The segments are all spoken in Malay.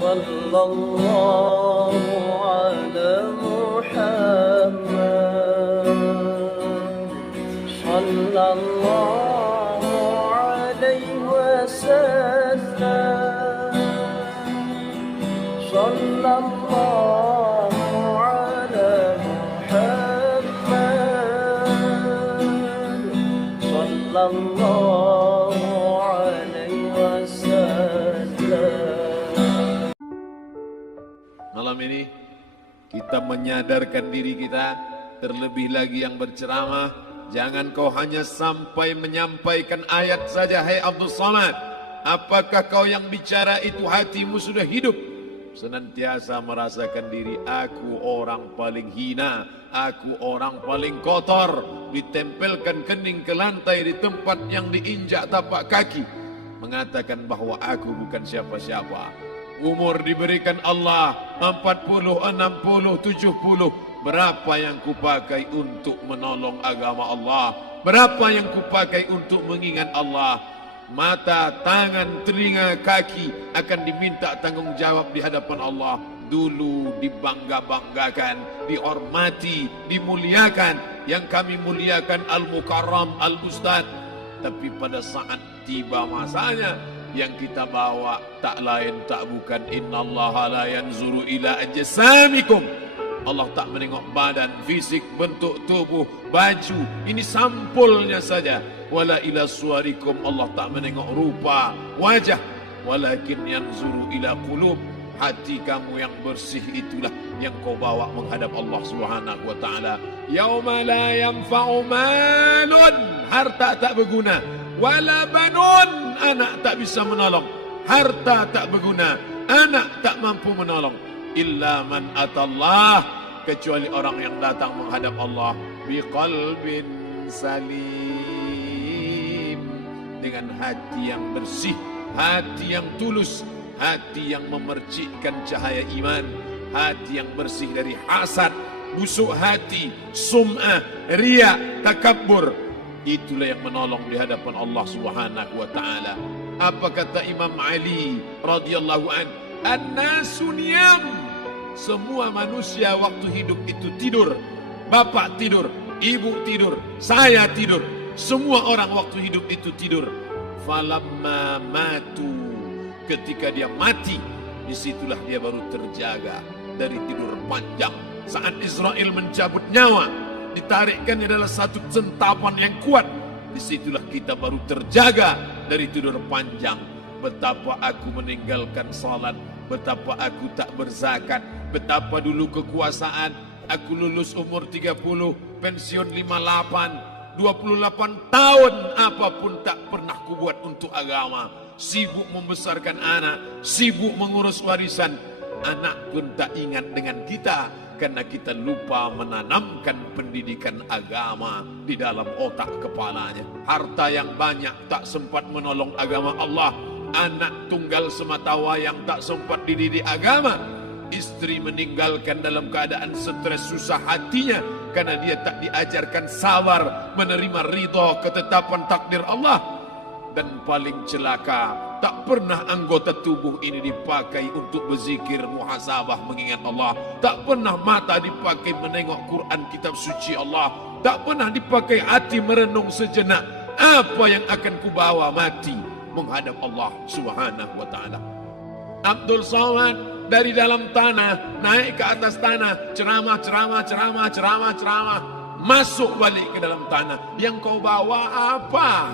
صلى الله على محمد صلى الله عليه وسلم صلى الله على محمد صلى الله عليه وسلم. Malam ini kita menyadarkan diri kita, terlebih lagi yang berceramah, jangan kau hanya sampai menyampaikan ayat saja. Hai Abdul Somad, apakah kau yang bicara itu hatimu sudah hidup? Senantiasa merasakan diri, aku orang paling hina, aku orang paling kotor, ditempelkan kening ke lantai di tempat yang diinjak tapak kaki, mengatakan bahwa aku bukan siapa-siapa. Umur diberikan Allah 40, 60, 70. Berapa yang kupakai untuk menolong agama Allah? Berapa yang kupakai untuk mengingat Allah? Mata, tangan, telinga, kaki akan diminta tanggung jawab di hadapan Allah. Dulu dibangga-banggakan, dihormati, dimuliakan. Yang kami muliakan Al-Mukarram, Al-Ustad. Tapi pada saat tiba masanya, yang kita bawa tak lain tak bukan innallaha la yanzuru ila ajsamikum. Allah tak menengok badan, fisik, bentuk tubuh, baju, ini sampulnya saja. Wala ila suwarikum, Allah tak menengok rupa, wajah. Walakin yanzuru ila qulub, hati kamu yang bersih itulah yang kau bawa menghadap Allah Subhanahu wa taala. Yauma la yanfa'u malun, harta tak berguna, wala banun, anak tak bisa menolong, harta tak berguna, anak tak mampu menolong, illa man atallah, kecuali orang yang datang menghadap Allah biqalbin salim, dengan hati yang bersih, hati yang tulus, hati yang memercikkan cahaya iman, hati yang bersih dari hasad, busuk hati, sum'ah, riya, takabbur. Itulah yang menolong di hadapan Allah Subhanahu wa taala. Apa kata Imam Ali radhiyallahu an? An-nasu niyam. Semua manusia waktu hidup itu tidur. Bapak tidur, ibu tidur, saya tidur. Semua orang waktu hidup itu tidur. Falamma matu, ketika dia mati, disitulah dia baru terjaga dari tidur panjang. Saat Israel mencabut nyawa, ditarikkan adalah satu centapan yang kuat. Disitulah kita baru terjaga dari tidur panjang. Betapa aku meninggalkan salat, betapa aku tak berzakat, betapa dulu kekuasaan. Aku lulus umur 30, pensiun 58, 28 tahun, apapun tak pernah kubuat untuk agama. Sibuk membesarkan anak, sibuk mengurus warisan. Anak pun tak ingat dengan kita, karena kita lupa menanamkan pendidikan agama di dalam otak kepalanya. Harta yang banyak tak sempat menolong agama Allah. Anak tunggal semata wayang tak sempat dididik agama. Istri meninggalkan dalam keadaan stres susah hatinya, karena dia tak diajarkan sabar menerima ridha ketetapan takdir Allah. Dan paling celaka, tak pernah anggota tubuh ini dipakai untuk berzikir, muhasabah, mengingat Allah. Tak pernah mata dipakai menengok Quran, kitab suci Allah. Tak pernah dipakai hati merenung sejenak, apa yang akan kubawa mati menghadap Allah Subhanahu wa taala. Abdul Somad dari dalam tanah naik ke atas tanah, ceramah, masuk balik ke dalam tanah. Yang kau bawa apa?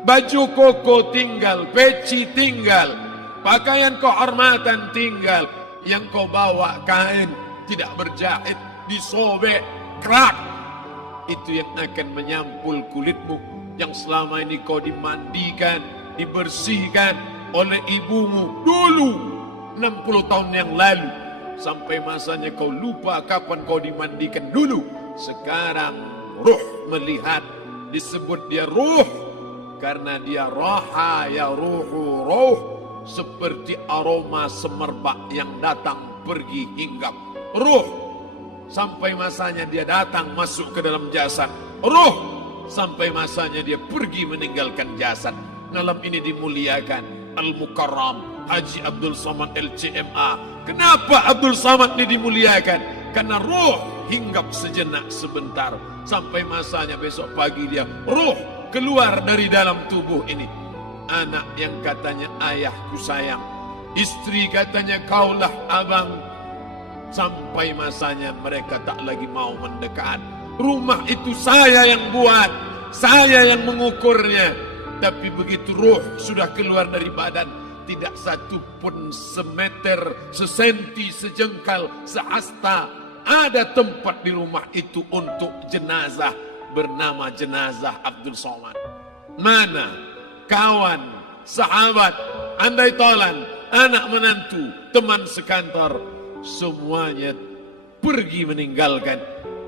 Baju koko tinggal, peci tinggal, pakaian kehormatan tinggal. Yang kau bawa kain tidak berjahit, disobek, kerak. Itu yang akan menyampul kulitmu, yang selama ini kau dimandikan, dibersihkan oleh ibumu dulu 60 tahun yang lalu. Sampai masanya kau lupa kapan kau dimandikan dulu. Sekarang ruh melihat, disebut dia ruh karena dia raha ya ruhu ruh, seperti aroma semerbak yang datang pergi hinggap. Ruh sampai masanya dia datang masuk ke dalam jasad. Ruh sampai masanya dia pergi meninggalkan jasad. Malam ini dimuliakan Al-Mukarram Haji Abdul Somad LCMA. Kenapa Abdul Somad ini dimuliakan? Karena ruh hinggap sejenak sebentar, sampai masanya besok pagi dia ruh keluar dari dalam tubuh ini. Anak yang katanya ayahku sayang, istri katanya kaulah abang, sampai masanya mereka tak lagi mau mendekat. Rumah itu saya yang buat, saya yang mengukurnya. Tapi begitu ruh sudah keluar dari badan, tidak satu pun semeter, sesenti, sejengkal, sehasta ada tempat di rumah itu untuk jenazah bernama jenazah Abdul Somad. Mana kawan, sahabat, andai tolan, anak menantu, teman sekantor, semuanya pergi meninggalkan.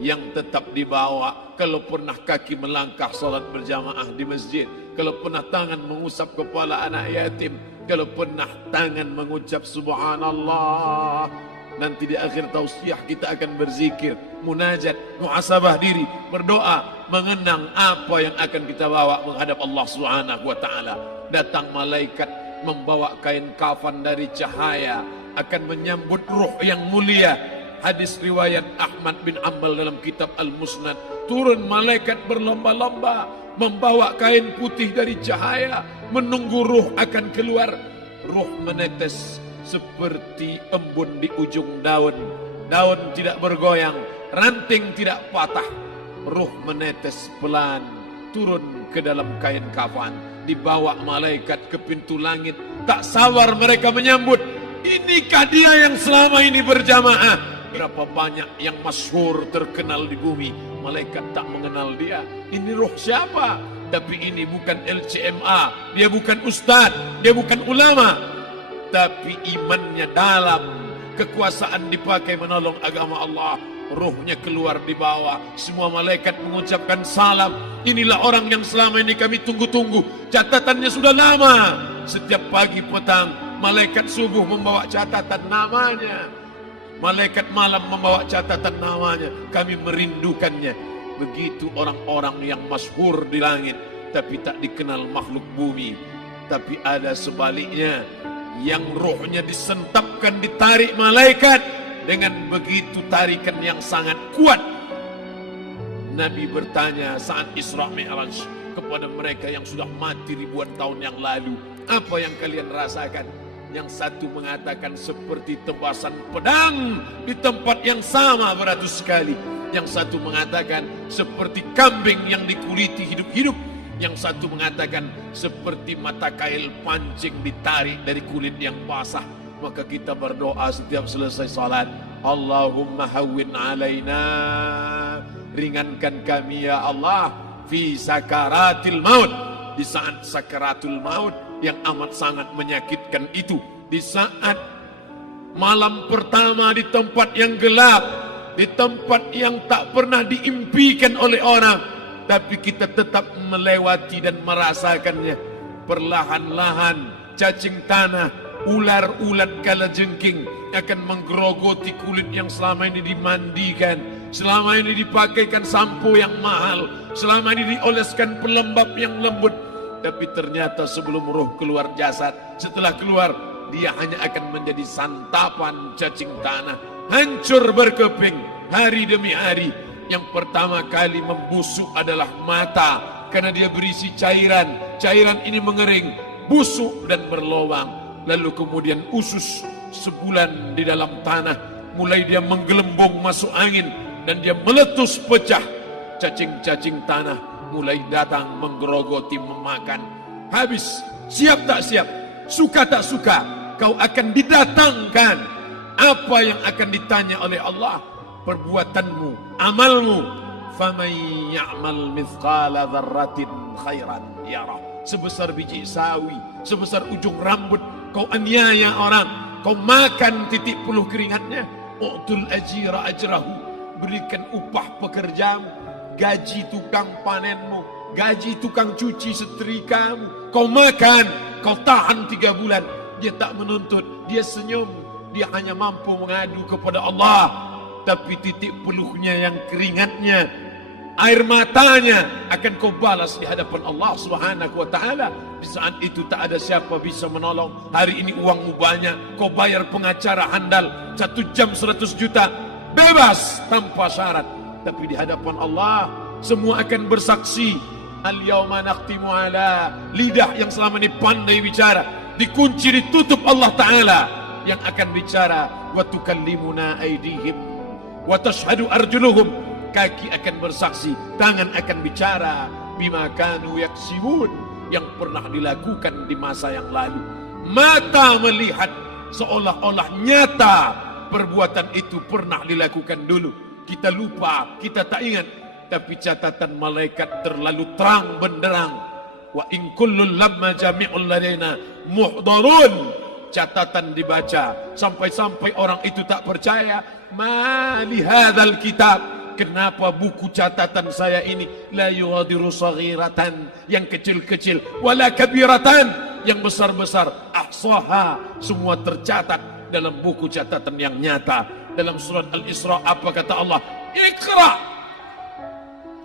Yang tetap dibawa, kalau pernah kaki melangkah salat berjamaah di masjid, kalau pernah tangan mengusap kepala anak yatim, kalau pernah tangan mengucap subhanallah. Nanti di akhir tausiah kita akan berzikir, munajat, muhasabah diri, berdoa, mengenang apa yang akan kita bawa menghadap Allah Subhanahu wa taala. Datang malaikat membawa kain kafan dari cahaya, akan menyambut ruh yang mulia. Hadis riwayat Ahmad bin Ambal dalam kitab Al-Musnad, turun malaikat berlomba-lomba membawa kain putih dari cahaya, menunggu ruh akan keluar. Ruh menetes seperti embun di ujung daun. Daun tidak bergoyang, ranting tidak patah. Ruh menetes pelan turun ke dalam kain kafan, dibawa malaikat ke pintu langit. Tak sabar mereka menyambut. Inikah dia yang selama ini berjamaah? Berapa banyak yang masyhur terkenal di bumi, malaikat tak mengenal dia. Ini ruh siapa? Tapi ini bukan LCMA, dia bukan ustadz, dia bukan ulama, tapi imannya dalam, kekuasaan dipakai menolong agama Allah. Ruhnya keluar di bawah, semua malaikat mengucapkan salam. Inilah orang yang selama ini kami tunggu-tunggu, catatannya sudah lama. Setiap pagi petang, malaikat subuh membawa catatan namanya, malaikat malam membawa catatan namanya. Kami merindukannya. Begitu orang-orang yang masyhur di langit, tapi tak dikenal makhluk bumi. Tapi ada sebaliknya, yang rohnya disentapkan, ditarik malaikat dengan begitu tarikan yang sangat kuat. Nabi bertanya saat Isra Mi'raj kepada mereka yang sudah mati ribuan tahun yang lalu, apa yang kalian rasakan? Yang satu mengatakan seperti tebasan pedang di tempat yang sama beratus kali. Yang satu mengatakan seperti kambing yang dikuliti hidup-hidup. Yang satu mengatakan seperti mata kail pancing ditarik dari kulit yang basah. Maka kita berdoa setiap selesai salat, Allahumma hawwin alaina, ringankan kami ya Allah, fi sakaratil maut, di saat sakaratul maut yang amat sangat menyakitkan itu, di saat malam pertama di tempat yang gelap, di tempat yang tak pernah diimpikan oleh orang, tapi kita tetap melewati dan merasakannya. Perlahan-lahan cacing tanah, ular-ulat kalajengking akan menggerogoti kulit yang selama ini dimandikan, selama ini dipakaikan sampo yang mahal, selama ini dioleskan pelembab yang lembut. Tapi ternyata sebelum roh keluar jasad, setelah keluar, dia hanya akan menjadi santapan cacing tanah, hancur berkeping hari demi hari. Yang pertama kali membusuk adalah mata, karena dia berisi cairan. Cairan ini mengering, busuk dan berlubang. Lalu kemudian usus sebulan di dalam tanah, mulai dia menggelembung masuk angin dan dia meletus pecah. Cacing-cacing tanah mulai datang menggerogoti, memakan. Habis, siap tak siap, suka tak suka, kau akan didatangkan. Apa yang akan ditanya oleh Allah? Perbuatanmu, amalmu. Faman ya'mal mithqala dzarratin khairan yarah. Sebesar biji sawi, sebesar ujung rambut, kau aniaya orang, kau makan titik puluh keringatnya. U'tul ajira ajrahu, berikan upah pekerjamu, gaji tukang panenmu, gaji tukang cuci setrikamu. Kau makan, kau tahan 3 bulan. Dia tak menuntut, dia senyum, dia hanya mampu mengadu kepada Allah. Tapi titik peluhnya yang keringatnya air matanya akan kau balas di hadapan Allah Subhanahu wa taala. Di saat itu tak ada siapa bisa menolong. Hari ini uangmu banyak, kau bayar pengacara handal 1 jam 100 juta, bebas tanpa syarat. Tapi di hadapan Allah semua akan bersaksi. Al-yawma nakhtimu ala, lidah yang selama ini pandai bicara dikunci, ditutup Allah taala yang akan bicara. Wa tukallimuna aydihim wa tashhadu arjuluhum, kaki akan bersaksi, tangan akan bicara. Bima kanu yaksibun, yang pernah dilakukan di masa yang lalu. Mata melihat seolah-olah nyata perbuatan itu pernah dilakukan dulu. Kita lupa, kita tak ingat. Tapi catatan malaikat terlalu terang benderang. Wa in kullun lamma jami'ul ladaina muhdharun. Catatan dibaca sampai-sampai orang itu tak percaya. Ma li hadzal kitab, kenapa buku catatan saya ini la yughadiru saghiratan, yang kecil-kecil, wala kabiratan, yang besar-besar, ahsaha, semua tercatat dalam buku catatan yang nyata. Dalam surat Al-Isra apa kata Allah? Iqra.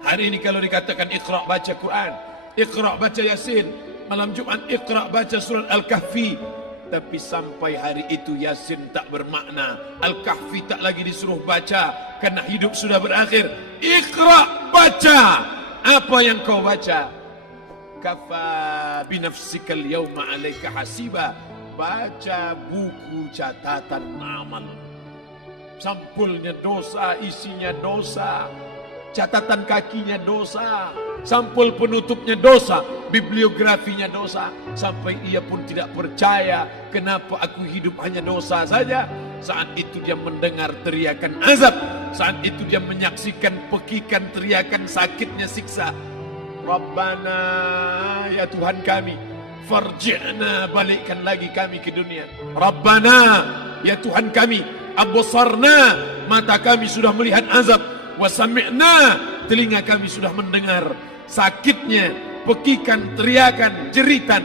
Hari ini kalau dikatakan Iqra baca Quran, Iqra baca Yasin, malam Jumat Iqra baca surat Al-Kahfi. Tapi sampai hari itu Yasin tak bermakna, Al-Kahfi tak lagi disuruh baca karena hidup sudah berakhir. Iqra, baca. Apa yang kau baca? Kafa binafsikal yawma alaika hasiba. Baca buku catatan amal. Sampulnya dosa, isinya dosa. Catatan kakinya dosa, sampul penutupnya dosa, bibliografinya dosa. Sampai ia pun tidak percaya, kenapa aku hidup hanya dosa saja. Saat itu dia mendengar teriakan azab, saat itu dia menyaksikan pekikan teriakan sakitnya siksa. Rabbana, ya Tuhan kami, farji'na, balikkan lagi kami ke dunia. Rabbana, ya Tuhan kami, absarna, mata kami sudah melihat azab. Wasami'na, telinga kami sudah mendengar sakitnya, pekikan, teriakan, jeritan.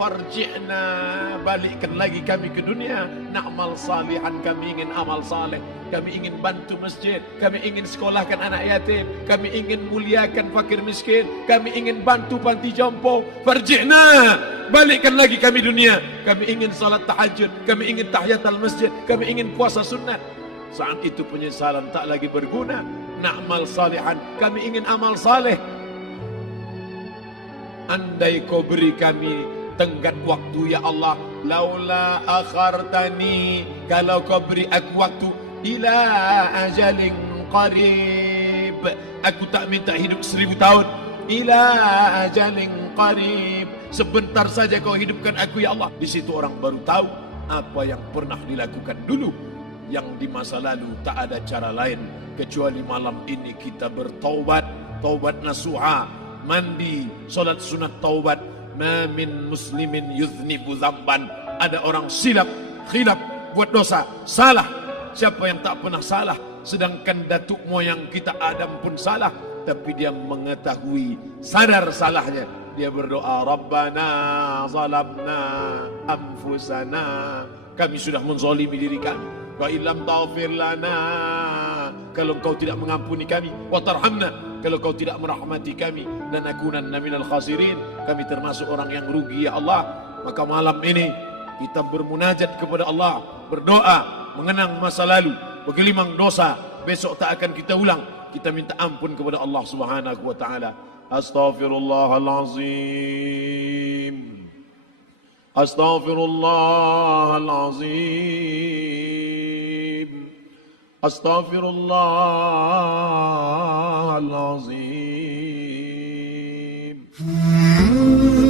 Farji'na, balikkan lagi kami ke dunia. Na'mal salihan, kami ingin amal saleh. Kami ingin bantu masjid, kami ingin sekolahkan anak yatim, kami ingin muliakan fakir miskin, kami ingin bantu panti jompo. Farji'na, balikkan lagi kami dunia. Kami ingin salat tahajud, kami ingin tahiyatul masjid, kami ingin puasa sunat. Saat itu penyesalan tak lagi berguna. Na'mal salihan, kami ingin amal saleh. Andai kau beri kami tenggat waktu ya Allah, laula akhartani, kalau kau beri aku waktu, ila ajalin qarib, aku tak minta hidup 1000 tahun. Ila ajalin qarib, sebentar saja kau hidupkan aku ya Allah. Di situ orang baru tahu apa yang pernah dilakukan dulu, yang di masa lalu. Tak ada cara lain kecuali malam ini kita bertaubat, taubat nasuha, mandi, solat sunat taubat. Ma min muslimin yuznibu zamban, ada orang silap, khilaf, buat dosa, salah. Siapa yang tak pernah salah? Sedangkan datuk moyang kita Adam pun salah, tapi dia mengetahui, sadar salahnya. Dia berdoa, Rabbana zalamna anfusana, kami sudah menzalimi diri kami. Wa illam taghfir lana, kalau kau tidak mengampuni kami, wa tarhamna, kalau kau tidak merahmati kami, lanakunanna minal khasirin, kami termasuk orang yang rugi ya Allah. Maka malam ini kita bermunajat kepada Allah, berdoa, mengenang masa lalu, bergelimang dosa, besok tak akan kita ulang. Kita minta ampun kepada Allah Subhanahu wa taala. Astaghfirullahalazim, astaghfirullahalazim, astaghfirullahalazim.